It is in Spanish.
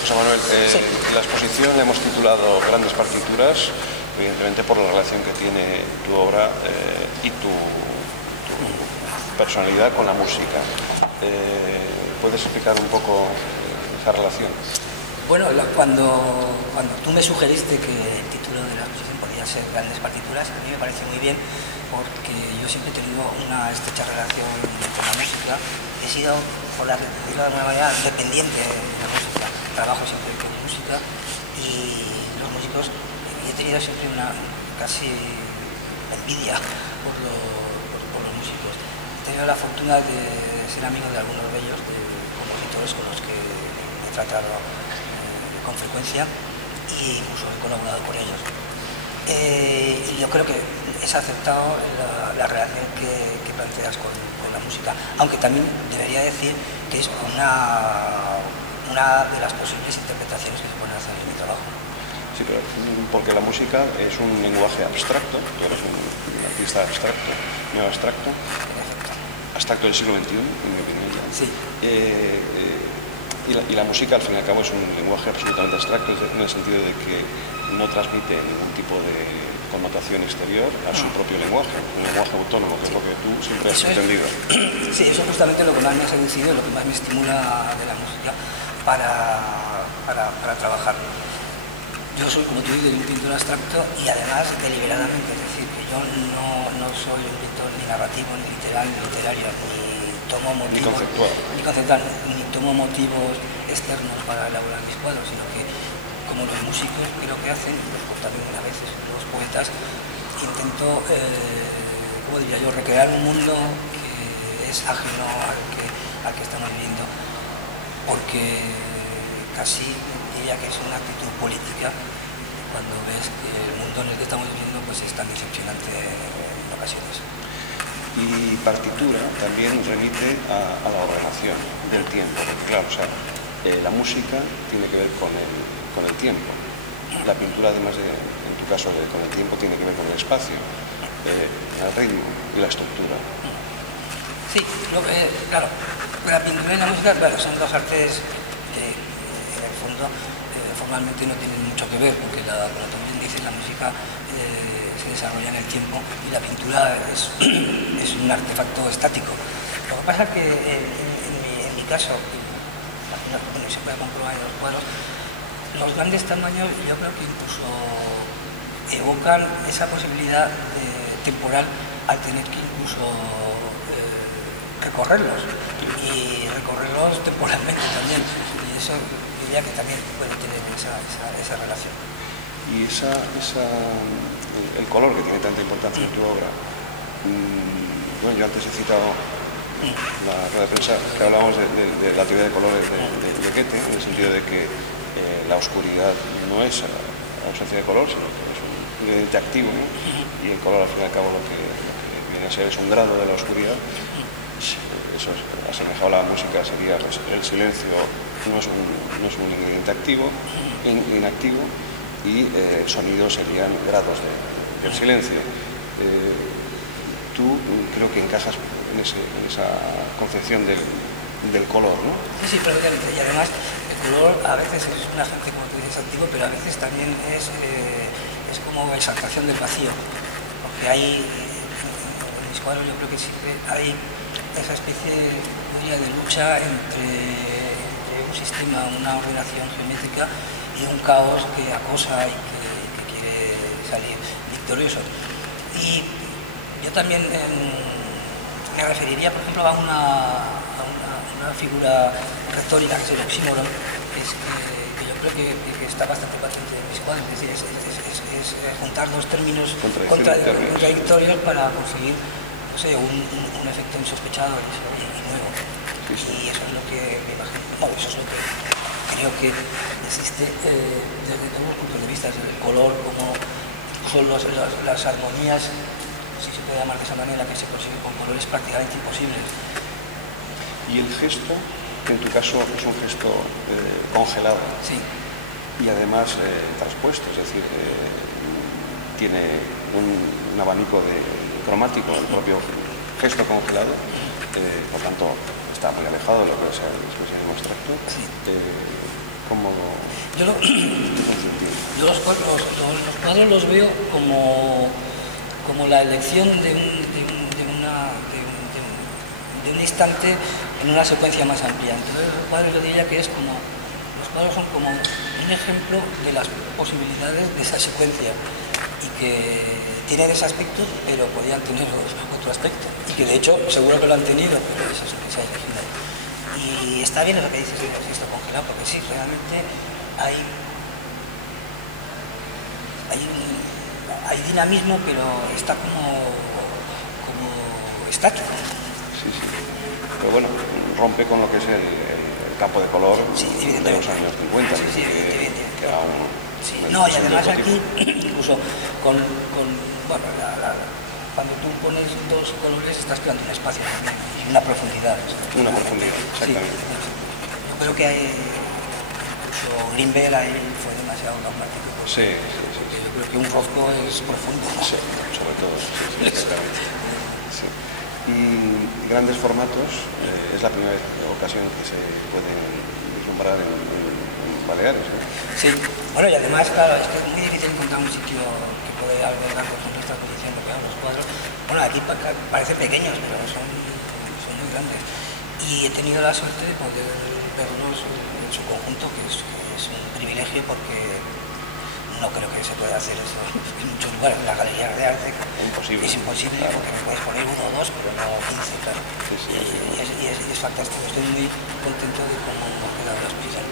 José Manuel, Sí. la exposición la hemos titulado Grandes Partituras, evidentemente por la relación que tiene tu obra y tu personalidad con la música. ¿Puedes explicar un poco esa relación? Bueno, cuando tú me sugeriste que el título de la exposición podía ser Grandes Partituras, a mí me pareció muy bien porque yo siempre he tenido una estrecha relación con la música. He sido, por decirlo de alguna manera, dependiente de la música. Trabajo siempre con música y los músicos, he tenido siempre una casi envidia por los músicos. He tenido la fortuna de ser amigo de algunos de ellos, de compositores con los que he tratado con frecuencia e incluso he colaborado con ellos. Y yo creo que es aceptado la relación que planteas con la música, aunque también debería decir que es una de las posibles interpretaciones que se pueden hacer en mi trabajo. Sí, pero porque la música es un lenguaje abstracto, tú eres un artista abstracto, neo-abstracto, abstracto del siglo XXI, en mi opinión. Sí. Y la música, al fin y al cabo, es un lenguaje absolutamente abstracto, en el sentido de que no transmite ningún tipo de connotación exterior a su propio lenguaje, un lenguaje autónomo, que es lo que tú siempre has entendido. Sí, eso es justamente lo que más me ha seducido, lo que más me estimula de la música para trabajar. Yo soy, como tú dices, un pintor abstracto y además deliberadamente, es decir, que yo no soy un pintor ni narrativo, ni literal, ni literario, ni tomo motivos, ni conceptual, ni tomo motivos externos para elaborar mis cuadros, sino que, como los músicos creo que hacen, pues también a veces los poetas, intento, como diría yo, recrear un mundo que es ajeno al que estamos viviendo, porque casi diría que es una actitud política cuando ves que el mundo en el que estamos viviendo pues es tan decepcionante en ocasiones. Y partitura también remite a la ordenación del tiempo, porque claro, o sea, la música tiene que ver con el tiempo. La pintura, además en tu caso, con el tiempo, tiene que ver con el espacio, el ritmo y la estructura. Sí, claro, la pintura y la música, claro, son dos artes que en el fondo formalmente no tienen mucho que ver, porque como también dices, la música se desarrolla en el tiempo y la pintura es un artefacto estático. Lo que pasa es que en mi caso, y se puede comprobar en los cuadros, los grandes tamaños yo creo que incluso evocan esa posibilidad temporal al tener que incluso recorrerlos temporalmente también, y eso diría que también puede tener esa relación. Y el color que tiene tanta importancia en tu obra, bueno, yo antes he citado la rueda de prensa que hablábamos de la teoría de colores de Goethe, en el sentido de que la oscuridad no es ausencia de color, sino que es un ingrediente activo, ¿no? Y el color, al fin y al cabo, lo que viene a ser es un grado de la oscuridad. Eso es asemejado a la música, sería pues, el silencio no es un ingrediente inactivo, y sonidos serían grados del silencio. Tú creo que encajas en esa concepción del color, ¿no? Sí, perfectamente. Y además el color a veces es un agente, como tú dices, activo, pero a veces también es como exaltación del vacío, porque hay en mis cuadros yo creo que siempre hay esa especie de lucha entre un sistema, una ordenación geométrica y un caos que acosa y que quiere salir victorioso. Y yo también me referiría, por ejemplo, a una figura retórica que es el oxímoron, que yo creo que está bastante patente en mis cuadros, es decir, es juntar dos términos contradictorios para conseguir, no sé, un efecto insospechado y nuevo. Y eso es lo que me imagino, eso es lo que creo que existe desde todos los puntos de vista, desde el color, como son las armonías, si se puede llamar de esa manera, que se consiguen con colores prácticamente imposibles. Y el gesto, que en tu caso es un gesto congelado, sí, y además traspuesto, es decir, tiene un abanico cromático, el propio gesto congelado, por tanto está muy alejado de lo que es el expresionismo abstracto. Sí. como... Yo los cuadros los veo como la elección de un instante en una secuencia más amplia. Entonces los cuadros yo diría que los cuadros son como un ejemplo de las posibilidades de esa secuencia y que tienen ese aspecto, pero podrían tener otro aspecto, y que de hecho seguro que lo han tenido, pero eso es lo que se ha elegido. Y está bien lo que dices del texto congelado, porque sí, realmente hay dinamismo, pero está como estático. Sí, sí. Pero bueno, rompe con lo que es el campo de color de los años 50, sí, que era un... Sí, no, y además aquí, incluso cuando tú pones dos colores estás creando un espacio y una profundidad. Una profundidad, exactamente. Sí, yo creo que incluso Greenberg ahí fue demasiado dogmático. Sí. Yo creo que un Rothko es profundo. Sí, sobre todo, sí, exactamente. Sí. Y grandes formatos, es la primera ocasión que se pueden vislumbrar en Baleares, ¿no? Sí, bueno, y además, claro, es que es muy difícil encontrar un sitio que pueda albergar, por ejemplo, estas condiciones, los cuadros. Bueno, aquí parecen pequeños, pero son muy grandes. Y he tenido la suerte de poder verlos en su conjunto, que es un privilegio, porque no creo que se pueda hacer eso en muchos lugares. En las galerías de arte Imposible. Es imposible, claro, porque me puedes poner uno o dos, pero no 15, claro. Sí. Y es fantástico. Estoy muy contento de cómo hemos quedado las piezas.